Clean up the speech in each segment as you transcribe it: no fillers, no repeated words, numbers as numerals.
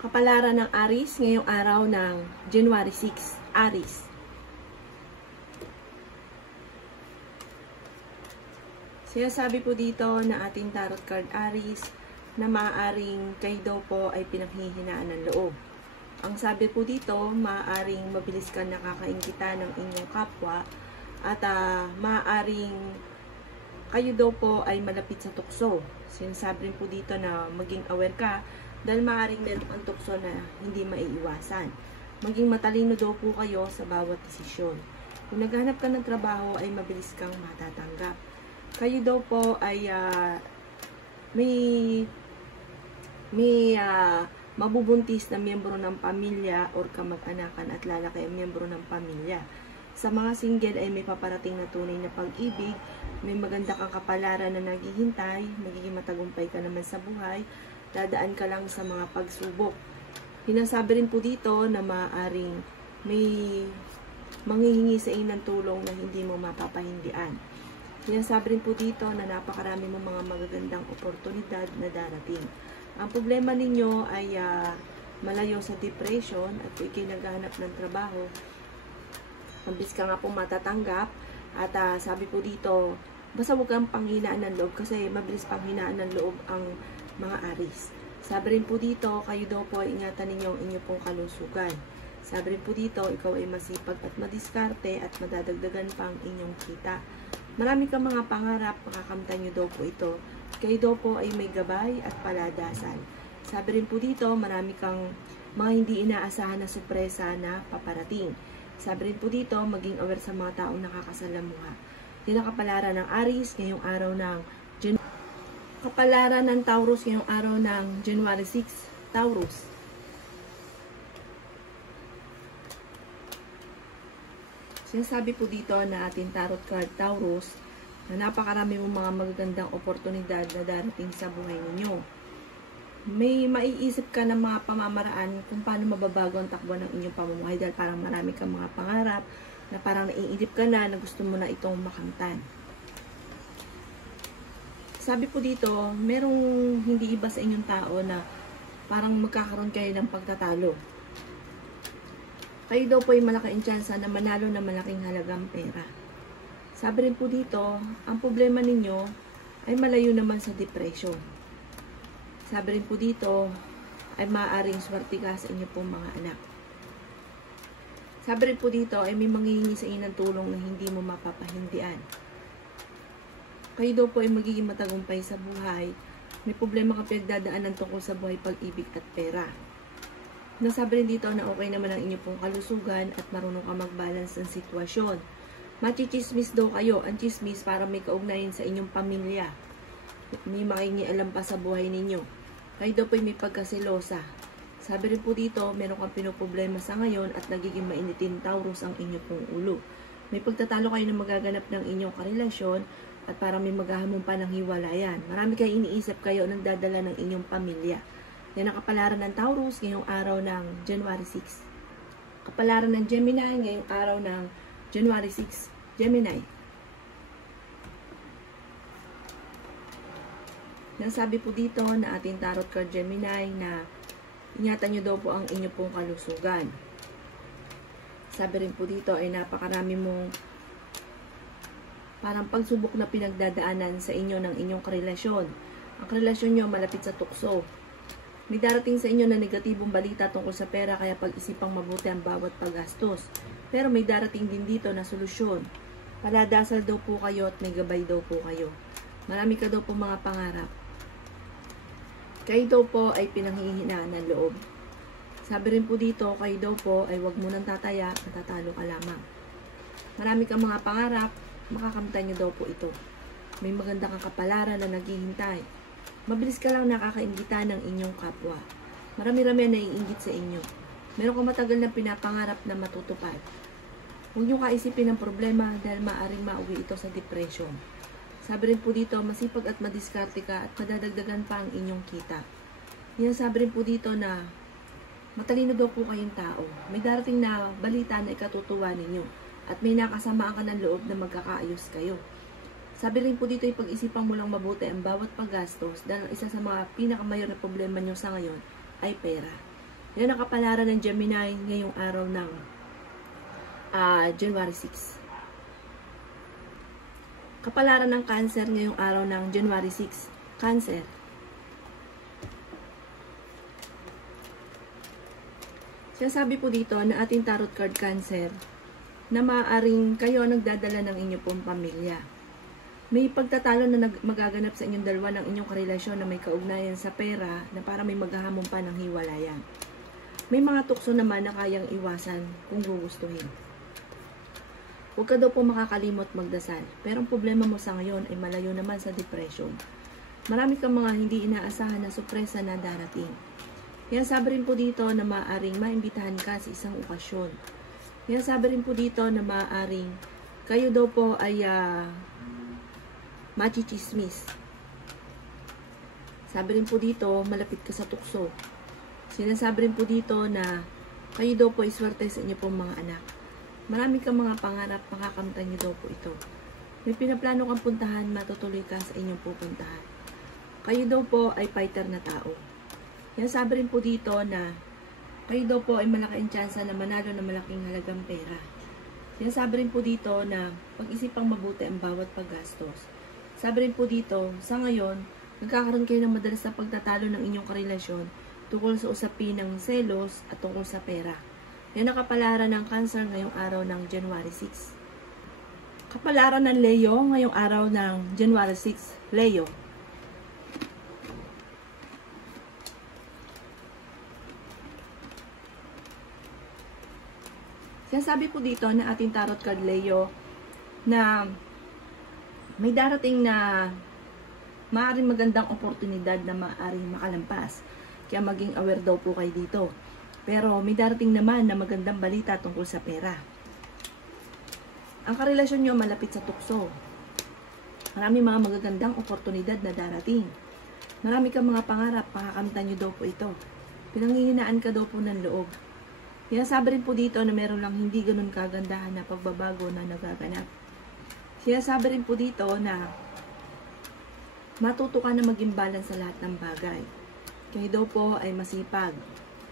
Kapalaran ng Aries ngayong araw ng January 6, Aries. Sinasabi po dito na ating tarot card Aries na maaaring kayo daw po ay pinanghihinaan ng loob. Ang sabi po dito, maaaring mabilis ka nakakaingita ng inyong kapwa at maaaring kayo daw po ay malapit sa tukso. Sinasabi rin po dito na maging aware ka dahil maaaring meron ang tukso na hindi maiiwasan. Maging matalino daw po kayo sa bawat desisyon. Kung naghanap ka ng trabaho ay mabilis kang matatanggap. Kayo daw po ay may mabubuntis na miyembro ng pamilya or kamag-anakan at lalaki ang miyembro ng pamilya. Sa mga single ay may paparating na tunay na pag-ibig, may maganda kang kapalaran na naghihintay, magiging matagumpay ka naman sa buhay, dadaan ka lang sa mga pagsubok. Hinasabi rin po dito na maaaring may manghihingi sa inyo ng tulong na hindi mo mapapahindian. Hinasabi rin po dito na napakarami mong mga magagandang oportunidad na darating. Ang problema ninyo ay malayo sa depression at kung ikay naghahanap ng trabaho, mabilis ka nga po matatanggap at sabi po dito, basta huwag kang panghinaan ng loob kasi mabilis panghinaan ng loob ang mga Aries. Sabi rin po dito, kayo daw po ingatan ninyo ang inyo pong kalusugan. Sabi rin po dito, ikaw ay masipag at madiskarte at madadagdagan pa ang inyong kita. Marami kang mga pangarap, makakamtan nyo daw po ito. Kayo daw po ay may gabay at paladasan. Sabi rin po dito, marami kang mga hindi inaasahan na sorpresa na paparating. Sabi rin po dito, maging aware sa mga taong nakakasalamuha. Tinakapalaran ng Aries ngayong araw ng Kapalaran ng Taurus ngayong araw ng January 6, Taurus. Sinasabi po dito na ating tarot card Taurus na napakarami mong mga magagandang oportunidad na darating sa buhay ninyo. May maiisip ka ng mga pamamaraan kung paano mababago ang takbo ng inyong pamumuhay dahil parang marami kang mga pangarap na parang naiinip ka na gusto mo na itong makamtan. Sabi po dito, merong hindi iba sa inyong tao na parang magkakaroon kayo ng pagtatalo. Kayo daw po ay malaking tsansa na manalo na malaking halagang pera. Sabi rin po dito, ang problema ninyo ay malayo naman sa depression. Sabi rin po dito, ay maaaring swerte ka sa inyo pong mga anak. Sabi rin po dito, ay may manghihingi sa inyo ng tulong na hindi mo mapapahindian. Kayo daw po ay magiging matagumpay sa buhay. May problema ka pinagdadaanan tungkol sa buhay, pag-ibig at pera. Nasabi rin dito na okay naman ang inyong pong kalusugan at marunong ka mag-balance ng sitwasyon. Machichismis daw kayo. Ang chismis para may kaugnayan sa inyong pamilya. May makingialam pa sa buhay ninyo. Kayo daw po ay may pagkaselosa. Sabi rin po dito, meron kang pinoproblema sa ngayon at nagiging mainitin Taurus ang inyong pong ulo. May pagtatalo kayo na magaganap ng inyong karelasyon at parang may maghahamon pa ng hiwalayan. Marami kayo iniisip kayo ng dadala ng inyong pamilya. Yan ang kapalaran ng Taurus ngayong araw ng January 6. Kapalaran ng Gemini ngayong araw ng January 6. Gemini. Nasabi po dito na ating tarot card Gemini na ingatan nyo daw po ang inyo pong kalusugan. Sabi rin po dito ay napakarami mong parang pagsubok na pinagdadaanan sa inyo ng inyong karelasyon. Ang karelasyon nyo malapit sa tukso. May darating sa inyo na negatibong balita tungkol sa pera kaya pag-isipang mabuti ang bawat paggastos. Pero may darating din dito na solusyon. Paladasal daw po kayo at may gabay daw po kayo. Marami ka daw po mga pangarap. Kayo daw po ay pinanghihinaan ng loob. Sabi rin po dito, kayo daw po ay huwag mo nang tataya at tatalo ka lamang. Marami kang mga pangarap, makakamtan nyo daw po ito. May maganda kang kapalaran na naghihintay. Mabilis ka lang nakakaingita ng inyong kapwa. Marami-rami na naiinggit sa inyo. Meron kang matagal na pinapangarap na matutupad. Huwag nyo kaisipin ng problema dahil maaaring mauwi ito sa depression. Sabi rin po dito, masipag at madiskarte ka at madadagdagan pa ang inyong kita. Yan sabi rin po dito na matalino daw po kayong tao. May darating na balita na ikatutuwa ninyo at may nakasamaan ka ng loob na magkakaayos kayo. Sabi rin po dito, ipag-isipan mo lang mabuti ang bawat paggastos dahil isa sa mga pinakamayor na problema nyo sa ngayon ay pera. Yan ang kapalaran ng Gemini ngayong araw ng January 6. Kapalaran ng Cancer ngayong araw ng January 6. Cancer. Sinasabi po dito na ating tarot card Cancer na maaaring kayo ang nagdadala ng inyong pong pamilya. May pagtatalo na magaganap sa inyong dalawa ng inyong karelasyon na may kaugnayan sa pera na para may maghahamon pa ng hiwalayan. May mga tukso naman na kayang iwasan kung gugustuhin. Huwag ka daw po makakalimot magdasal, pero ang problema mo sa ngayon ay malayo naman sa depression. Marami kang mga hindi inaasahan na sorpresa na darating. Yan sabi rin po dito na maaaring maimbitahan ka sa isang okasyon. Yan sabi rin po dito na maaaring kayo daw po ay machichismis. Sabi rin po dito, malapit ka sa tukso. Sinasabi rin po dito na kayo daw po ay swerte sa inyo pong mga anak. Marami kang mga pangarap, makakamtan niyo daw po ito. May pinaplano kang puntahan, matutuloy ka sa inyong pupuntahan. Kayo daw po ay fighter na tao. Yan sabi rin po dito na kayo daw po ay malaking tsansa na manalo na malaking halagang pera. Yan sabi rin po dito na pag-isipang mabuti ang bawat paggastos. Sabi rin po dito, sa ngayon, nagkakaroon kayo ng madalas na pagtatalo ng inyong karelasyon tungkol sa usapin ng selos at tungkol sa pera. Yan ang kapalaran ng Cancer ngayong araw ng January 6. Kapalaran ng Leo ngayong araw ng January 6. Leo. Sinasabi po dito na ating tarot card Leo na may darating na maaaring magandang oportunidad na maaaring makalampas. Kaya maging aware daw po kayo dito. Pero may darating naman na magandang balita tungkol sa pera. Ang karelasyon nyo malapit sa tukso. Marami mga magagandang oportunidad na darating. Marami kang mga pangarap, makakamtan nyo daw po ito. Pinanghihinaan ka daw po ng loob. Sinasabi rin po dito na meron lang hindi ganun kagandahan na pagbabago na nagaganap. Sinasabi rin po dito na matuto ka na maging balance sa lahat ng bagay. Kayo daw po ay masipag.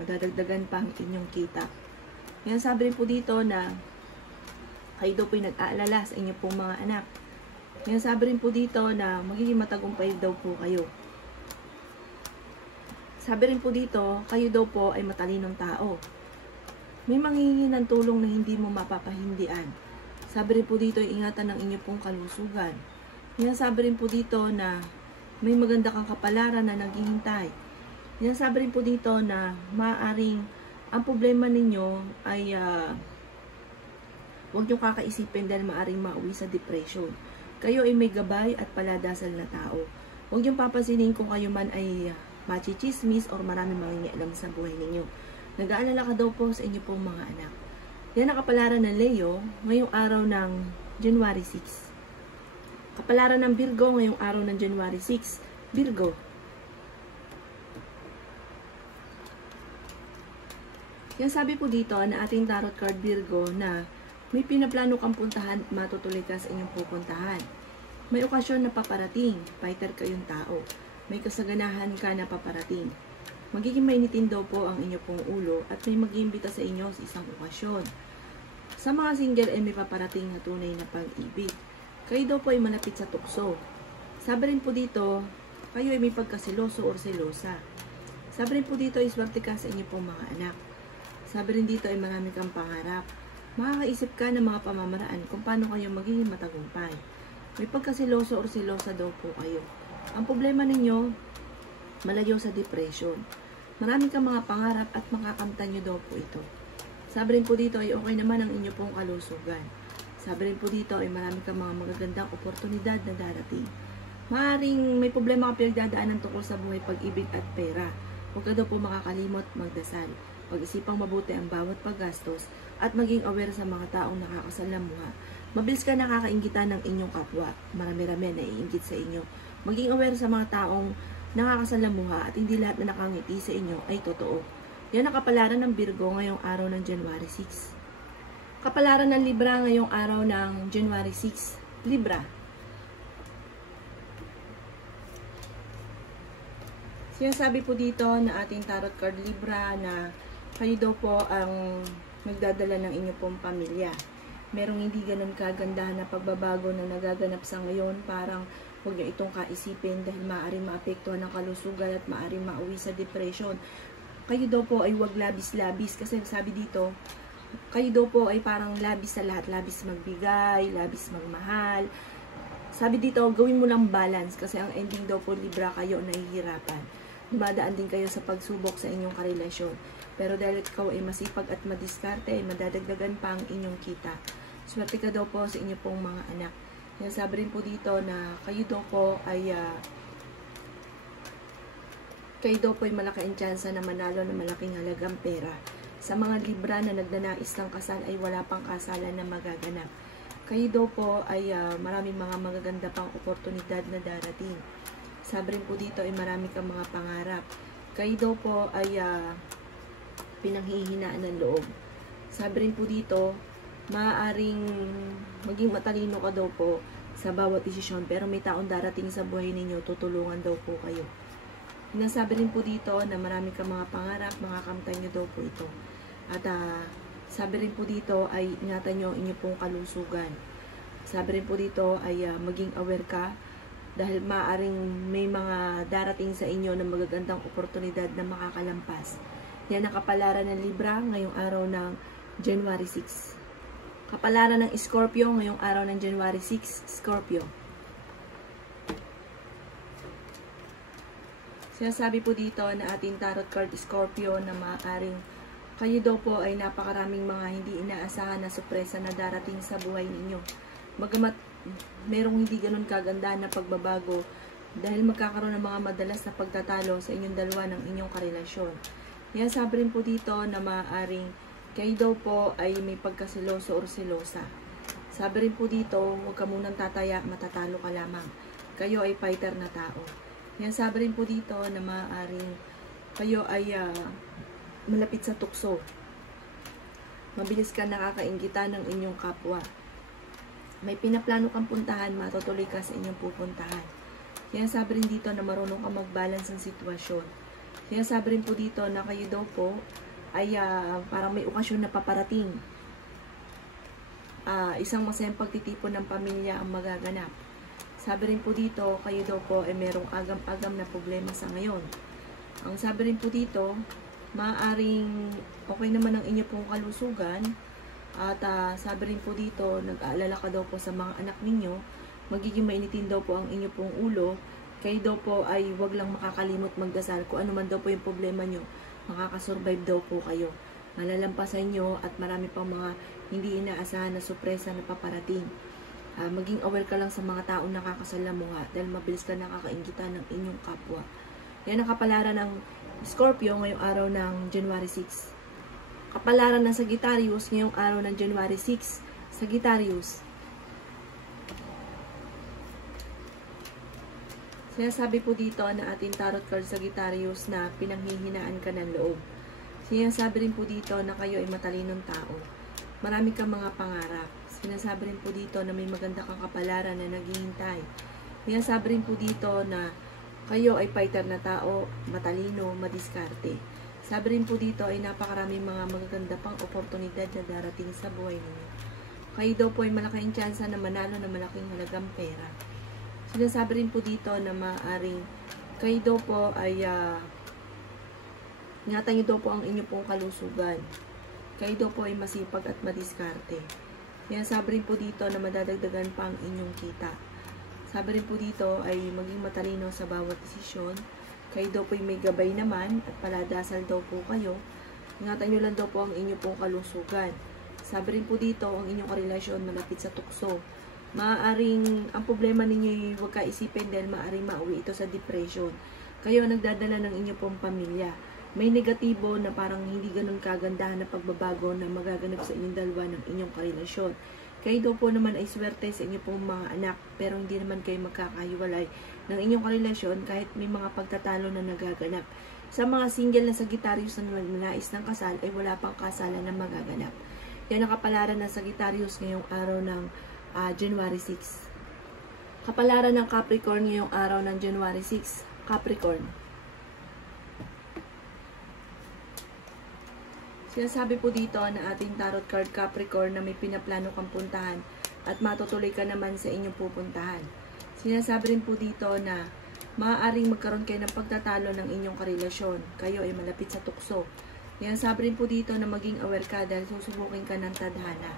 Madadagdagan pa ang inyong kita. Sinasabi rin po dito na kayo daw po ay nag-aalala sa inyong pong mga anak. Sinasabi rin po dito na magiging matagumpay daw po kayo. Sabi rin po dito, kayo daw po ay matalinong tao. May manghihingi ng tulong na hindi mo mapapahindian. Sabi rin po dito, ingatan ng inyong pong kalusugan. Sabi rin po dito na may maganda kang kapalaran na naghihintay. Sabi rin po dito na maaaring ang problema ninyo ay huwag nyo kakaisipin dahil maaaring mauwi sa depression. Kayo ay may gabay at paladasal na tao. Huwag nyo papansinin kung kayo man ay machichismis or marami mangingialam sa buhay ninyo. Nag-aalala ka daw po sa inyo pong mga anak. Yan ang kapalaran ng Leo ngayong araw ng January 6. Kapalaran ng Virgo ngayong araw ng January 6. Virgo. Yan sabi po dito na ating tarot card Virgo na may pinaplano kang puntahan at matutuloy ka sa inyong pupuntahan. May okasyon na paparating, fighter kayong tao. May kasaganahan ka na paparating. Magiging mainitin daw po ang inyo pong ulo at may mag-iimbita sa inyo sa isang okasyon. Sa mga single ay may paparating na tunay na pag-ibig. Kayo daw po ay malapit sa tukso. Sabi rin po dito, kayo ay may pagkasiloso or selosa. Sabi rin po dito ay swerte ka sa inyo pong mga anak. Sabi rin dito ay marami kang pangarap. Makakaisip ka ng mga pamamaraan kung paano kayo magiging matagumpay. May pagkasiloso or selosa daw po kayo. Ang problema ninyo, malayo sa depression. Marami kang mga pangarap at makakamtan nyo daw po ito. Sabi rin po dito ay okay naman ang inyo pong kalusugan. Sabi rin po dito ay marami kang mga magagandang oportunidad na darating. Maaring may problema ka pinagdadaanan tungkol sa buhay, pag-ibig at pera. Huwag ka daw po makakalimot magdasal. Pag-isipang mabuti ang bawat paggastos at maging aware sa mga taong nakakasalamuha. Mabilis ka nakakainggitan ng inyong kapwa. Marami-rami na iinggit sa inyo. Maging aware sa mga taong nakakasalamuha at hindi lahat na nakangiti sa inyo ay totoo. Yan ang kapalaran ng Virgo ngayong araw ng January 6. Kapalaran ng Libra ngayong araw ng January 6. Libra. Sinasabi po dito na ating tarot card Libra na Kayo daw po ang nagdadala ng inyong pong pamilya. Merong hindi ganun kagandahan na pagbabago na nagaganap sa ngayon. Parang huwag niyo itong kaisipin dahil maaaring maapektuhan ng kalusugan at maaaring mauwi sa depression. Kayo daw po ay huwag labis-labis kasi sabi dito, kayo daw po ay parang labis sa lahat. Labis magbigay, labis magmahal. Sabi dito, gawin mo lang balance kasi ang ending daw po Libra kayo nahihirapan. Dumadaan din kayo sa pagsubok sa inyong karelasyon. Pero dahil ikaw ay masipag at madiskarte, ay madadagdagan pa ang inyong kita. Swerte ka daw po sa inyong pong mga anak. Sabi rin po dito na kayo daw po ay malaki ang tsansa na manalo ng malaking halagang pera. Sa mga Libra na nagnanais ng kasal ay wala pang kasalan na magaganap. Kayo daw po ay maraming mga magaganda pang oportunidad na darating. Sabi rin po dito ay marami kang mga pangarap. Kayo daw po ay pinanghihinaan ng loob. Sabi rin po dito, maaaring maging matalino ka daw po sa bawat desisyon, pero may taong darating sa buhay ninyo, tutulungan daw po kayo. Sinasabi rin po dito na marami kang mga pangarap, makakamtan nyo daw po ito. At sabi rin po dito ay ingatan nyo inyo pong kalusugan. Sabi rin po dito ay maging aware ka dahil maaaring may mga darating sa inyo na magagandang oportunidad na makakalampas. Yan ang kapalaran ng Libra ngayong araw ng January 6. Kapalaran ng Scorpio ngayong araw ng January 6, Scorpio. Sinasabi po dito na ating tarot card Scorpio na maaaring kayo daw po ay napakaraming mga hindi inaasahan na sorpresa na darating sa buhay ninyo. Bagamat merong hindi ganun kaganda na pagbabago dahil magkakaroon ng mga madalas na pagtatalo sa inyong dalawa ng inyong karelasyon. Yan sabi rin po dito na maaaring kayo daw po ay may pagkasiloso or silosa. Sabi rin po dito, huwag ka munang tataya, matatalo ka lamang. Kayo ay fighter na tao. Yan sabi rin po dito na maaaring kayo ay malapit sa tukso. Mabilis ka nakakainggitan ng inyong kapwa. May pinaplano kang puntahan, matutuloy ka sa inyong pupuntahan. Yan sabi rin dito na marunong ka mag-balance ng sitwasyon. Yan sabi rin po dito na kayo daw po ay parang may okasyon na paparating. Isang masayang pagtitipon ng pamilya ang magaganap. Sabi rin po dito, kayo daw po ay merong agam-agam na problema sa ngayon. Ang sabi rin po dito, maaaring okay naman ang inyo pong kalusugan. At sabi rin po dito, nag-aalala ka daw po sa mga anak ninyo. Magiging mainitin daw po ang inyo pong ulo. Kayo daw po ay wag lang makakalimot magdasal. Kung ano man daw po yung problema nyo, makakasurvive daw po kayo. Malalampasan nyo at marami pang mga hindi inaasahan na sorpresa na paparating. Maging aware ka lang sa mga taong nakakasalamuha dahil mabilis ka nakakainggitan ng inyong kapwa. Yan ang kapalaran ng Scorpio ngayong araw ng January 6. Kapalaran ng Sagittarius ngayong araw ng January 6. Sagittarius. Sinasabi po dito na ating tarot card Sagittarius na pinanghihinaan ka ng loob. Sinasabi rin po dito na kayo ay matalinong tao. Marami kang mga pangarap. Sinasabi rin po dito na may maganda kang kapalaran na naghihintay. Sinasabi rin po dito na kayo ay fighter na tao, matalino, madiskarte. Sabi rin po dito ay napakaraming mga magaganda pang oportunidad na darating sa buhay ninyo. Kayo daw po ay malaking tsansa na manalo ng malaking halagang pera. Sinasabi rin po dito na maaaring kayo daw po ay ingatan nyo daw po ang inyo pong kalusugan. Kayo daw po ay masipag at madiskarte. Sinasabi rin po dito na madadagdagan pa ang inyong kita. Sabi rin po dito ay maging matalino sa bawat desisyon. Kayo daw po ay may gabay naman at paladasal daw po kayo. Ingatan nyo lang daw po ang inyo pong kalusugan. Sabi rin po dito ang inyong karelasyon malapit sa tukso. Maaaring ang problema ninyo ay huwag ka isipin dahil maaaring mauwi ito sa depression. Kayo ang nagdadala ng inyong pong pamilya. May negatibo na parang hindi ganun kagandahan na pagbabago na magaganap sa inyong dalawa ng inyong karelasyon. Kayo daw po naman ay swerte sa inyong pong mga anak pero hindi naman kayo magkakahiwalay ng inyong karelasyon kahit may mga pagtatalo na nagaganap. Sa mga single na Sagittarius na nagnanais ng kasal ay wala pang kasalan na magaganap. Yan ang kapalaran ng Sagittarius ngayong araw ng January 6. Kapalaran ng Capricorn ngayong araw ng January 6. Capricorn. Sinasabi po dito na ating tarot card Capricorn na may pinaplano kang puntahan at matutuloy ka naman sa inyong pupuntahan. Sinasabi rin po dito na maaaring magkaroon kayo ng pagtatalo ng inyong karelasyon. Kayo ay malapit sa tukso. Sinasabi rin po dito na maging aware ka dahil susubukin ka ng tadhana.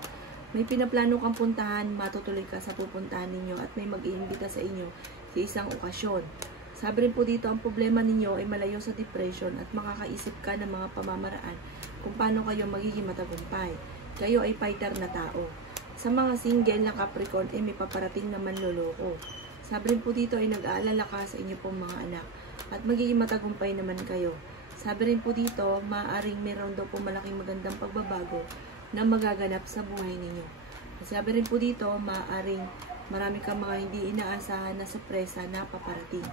May pinaplano kang puntahan, matutuloy ka sa pupuntahan ninyo at may mag-iimbita sa inyo sa isang okasyon. Sabi rin po dito, ang problema ninyo ay malayo sa depression at makakaisip ka ng mga pamamaraan kung paano kayo magiging matagumpay. Kayo ay fighter na tao. Sa mga single na Capricorn ay may paparating na manloloko. Sabi rin po dito ay nag-aalala ka sa inyo pong mga anak at magiging matagumpay naman kayo. Sabi rin po dito, maaaring meron daw po malaking magandang pagbabago na magaganap sa buhay ninyo. Sabi rin po dito, maaaring marami kang mga hindi inaasahan na sorpresa na paparating.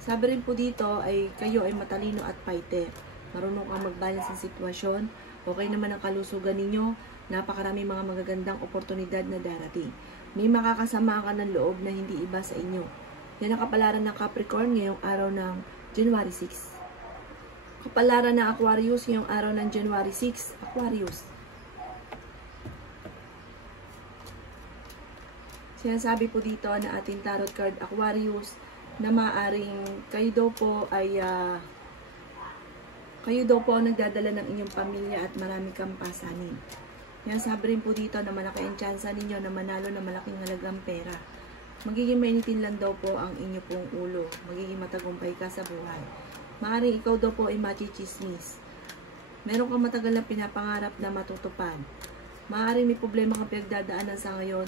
Sabi rin po dito ay kayo ay matalino at fighter. Marunong kang mag-balance ng sitwasyon. Okay naman ang kalusugan ninyo. Napakarami mga magagandang oportunidad na darating. May makakasama ka ng loob na hindi iba sa inyo. Yan ang kapalaran ng Capricorn ngayong araw ng January 6. Kapalaran ng Aquarius ngayong araw ng January 6. Aquarius. Sinasabi po dito na ating tarot card Aquarius na maaring kayo daw po ang nagdadala ng inyong pamilya at marami kang pasanin. Sabi rin po dito na malaki ang tsansa ninyo na manalo ng malaking halagang pera. Magiging mainitin lang daw po ang inyo pong ulo. Magiging matagumpay ka sa buhay. Maaring ikaw daw po ay machichismis. Meron kang matagal na pinapangarap na matutupad. Maaring may problema kang pinagdadaanan sa ngayon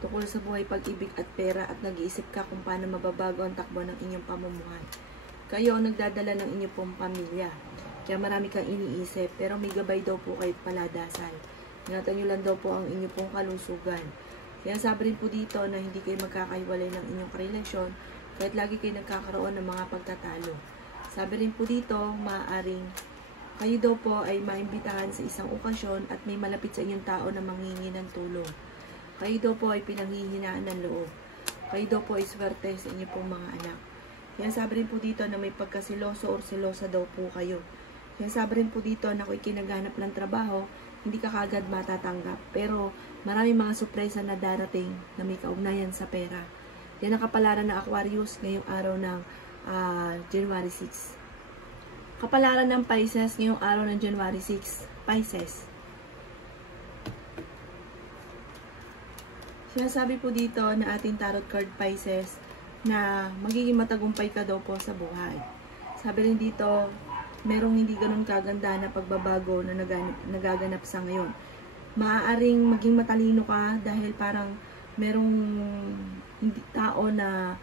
tungkol sa buhay, pag-ibig at pera at nag-iisip ka kung paano mababago ang takbo ng inyong pamumuhay. Kayo ang nagdadala ng inyong pong pamilya. Kaya marami kang iniisip pero may gabay daw po kahit paladasal. Ingatan nyo lang daw po ang inyong pong kalusugan. Kaya sabi rin po dito na hindi kayo magkakaiwalay ng inyong karelasyon kahit lagi kayo nagkakaroon ng mga pagtatalo. Sabi rin po dito, maaaring kayo daw po ay maimbitahan sa isang okasyon at may malapit sa inyong tao na manghingi ng tulong. Kayo daw po ay pinanghihinaan ng loob. Kayo daw po ay swerte sa inyong pong mga anak. Kaya sabi rin po dito na may pagkasiloso or silosa daw po kayo. Kaya sabi rin po dito na kung ikinaghanap ng trabaho, hindi ka kagad matatanggap. Pero marami mga sorpresa na darating na may kaugnayan sa pera. Yan ang kapalaran ng Aquarius ngayong araw ng January 6. Kapalaran ng Pisces ngayong araw ng January 6. Pisces. Sinasabi po dito na ating tarot card Pisces na magiging matagumpay ka daw po sa buhay. Sabi rin dito, merong hindi ganun kaganda na pagbabago na nagaganap sa ngayon. Maaaring maging matalino ka dahil parang merong hindi tao na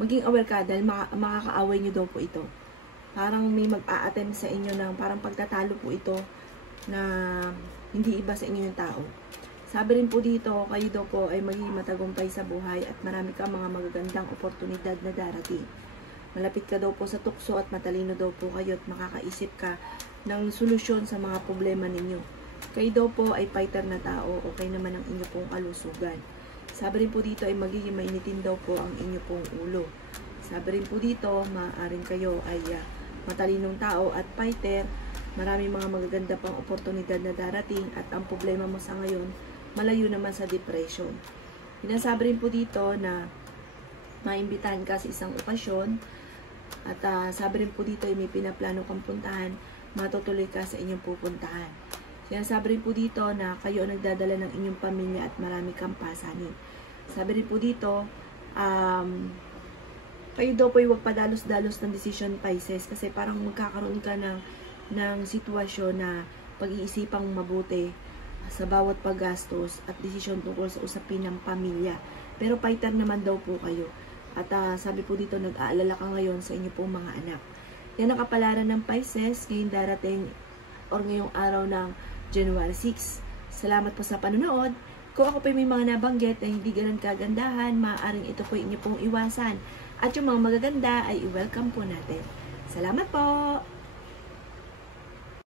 maging aware ka dahil makakaaway nyo daw po ito. Parang may mag-a-attempt sa inyo ng parang pagtatalo po ito na hindi iba sa inyo yung tao. Sabi rin po dito, kayo daw po ay magiging matagumpay sa buhay at marami kang mga magagandang oportunidad na darating. Malapit ka daw po sa tukso at matalino daw po kayo at makakaisip ka ng solusyon sa mga problema ninyo. Kayo daw po ay fighter na tao, okay naman ang inyo pong kalusugan. Sabi rin po dito ay magiging mainitin daw po ang inyo pong ulo. Sabi rin po dito, maaaring kayo ay matalinong tao at fighter. Marami mga magaganda pang oportunidad na darating at ang problema mo sa ngayon, malayo naman sa depression. Pinasabi rin po dito na maimbitahan ka sa isang okasyon at sabi rin po dito ay may pinaplano kang puntahan, matutuloy ka sa inyong pupuntahan. Sinasabi rin po dito na kayo ang nagdadala ng inyong pamilya at marami kang pasanin. Sabi rin po dito, kayo daw po ay huwag padalos-dalos ng decision Pisces kasi parang magkakaroon ka ng sitwasyon na pag-iisipang mabuti sa bawat paggastos at desisyon tungkol sa usapin ng pamilya. Pero fighter naman daw po kayo. At sabi po dito, nag-aalala ka ngayon sa inyo pong mga anak. Yan ang kapalaran ng Pisces ngayong darating or ngayong araw ng January 6. Salamat po sa panonood. Kung ako po may mga nabanggit na hindi ganun kagandahan, maaaring ito po inyo pong iwasan. At yung mga magaganda ay i-welcome po natin. Salamat po!